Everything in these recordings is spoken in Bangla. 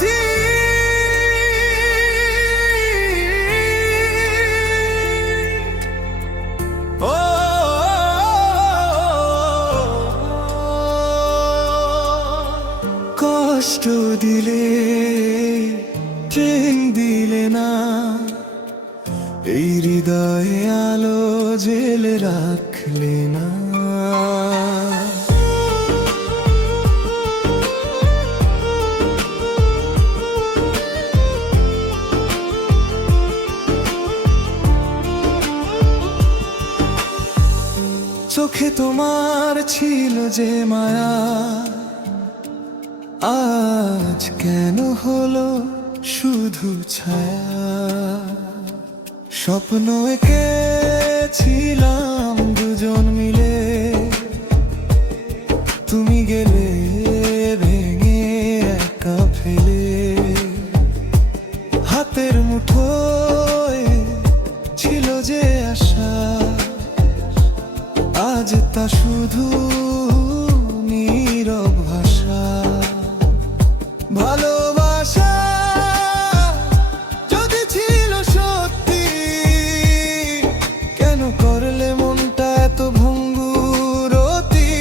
সাথী। ও কষ্ট দিলে, প্রেম দিলে না, এই হৃদয়ে আলো জেলে রাখলে না। চোখে তোমার ছিল যে মায়া, আজ কেন হলো শুধু ছায়া। স্বপ্ন এঁকেছিলাম দুজন মিলে, তুমি গেলে ভেঙে একা ফেলে। হাতের মুঠোয় ছিল যে আশা, আজ তা শুধু নীরব ভাষা। ভালোবাসা যদি ছিল সত্যি, কেন করলে মনটা এত ভঙ্গুরতি?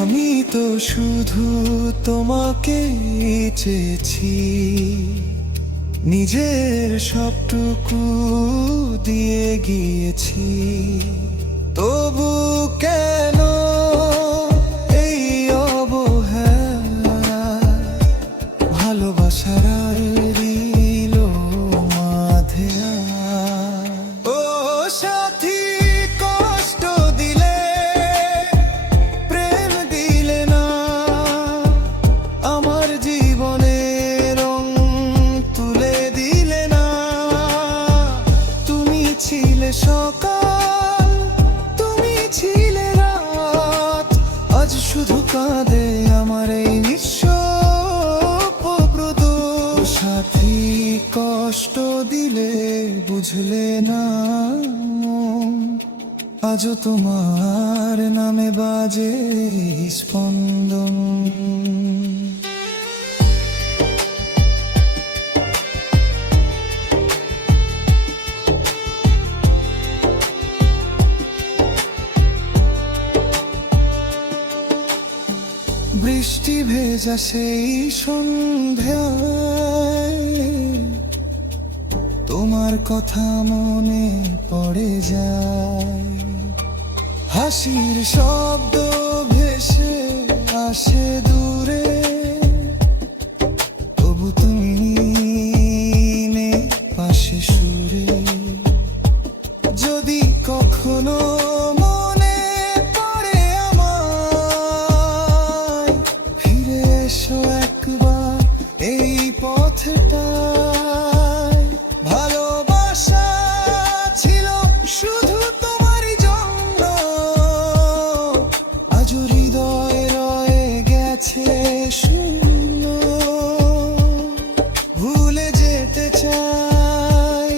আমি তো শুধু তোমাকে চেয়েছি, নিজের সবটুকু দিয়ে গিয়েছি। তবু কেন এই অবহেলা, ভালোবাসার আর রইল মাধেয়া। ও সাথী, কষ্ট দিলে, প্রেম দিলে না, আমার জীবনে রং তুলে দিলে না। তুমি ছিলে সকাল, তুমি ছিলে রাত, আজ শুধু কাঁদে আমার এই নিঃস্ব সাথী। কষ্ট দিলে, বুঝলে না, আজও তোমার নামে বাজে স্পন্দন। বৃষ্টি ভেজা সেই সন্ধ্যায় তোমার কথা মনে পড়ে যায়। হাসির শব্দ ভেসে আসে দূরে, তবু তুমি নেই পাশে সুরে। যদি কখনো মনে পড়ে আমায়, ফিরে এসো একবার এই পথটায়। ভালোবাসা ছিল শুধু তোমারই জন্য, আজ হৃদয় রয়ে গেছে শূন্য। ভুলে যেতে চাই,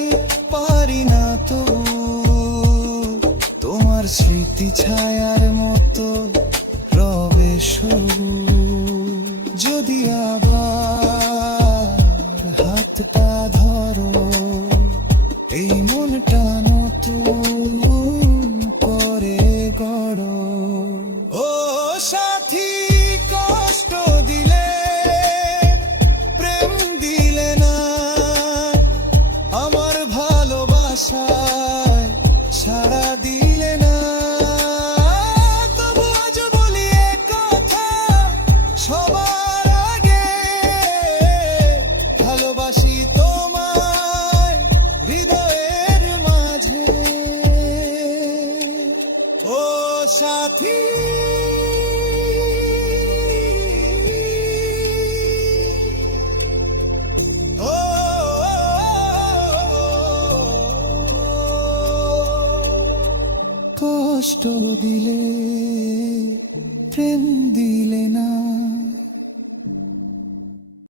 পারি না তো, তোমার স্মৃতি ছায়ার মতো রবে সবুজ। যদি আবার হাতটা ধরো, এই মনটা নতুন করে গড়ো। ও সাথী, কষ্ট দিলে, প্রেম দিলে না, আমার ভালোবাসায় সাড়া দিলে না। তবু আজ বলি এক কথা সবার আগে, ভালোবাসি তোমায় হৃদয়ের মাঝে। ও সাথী, ও কষ্ট দিলে, প্রেম দিলে না,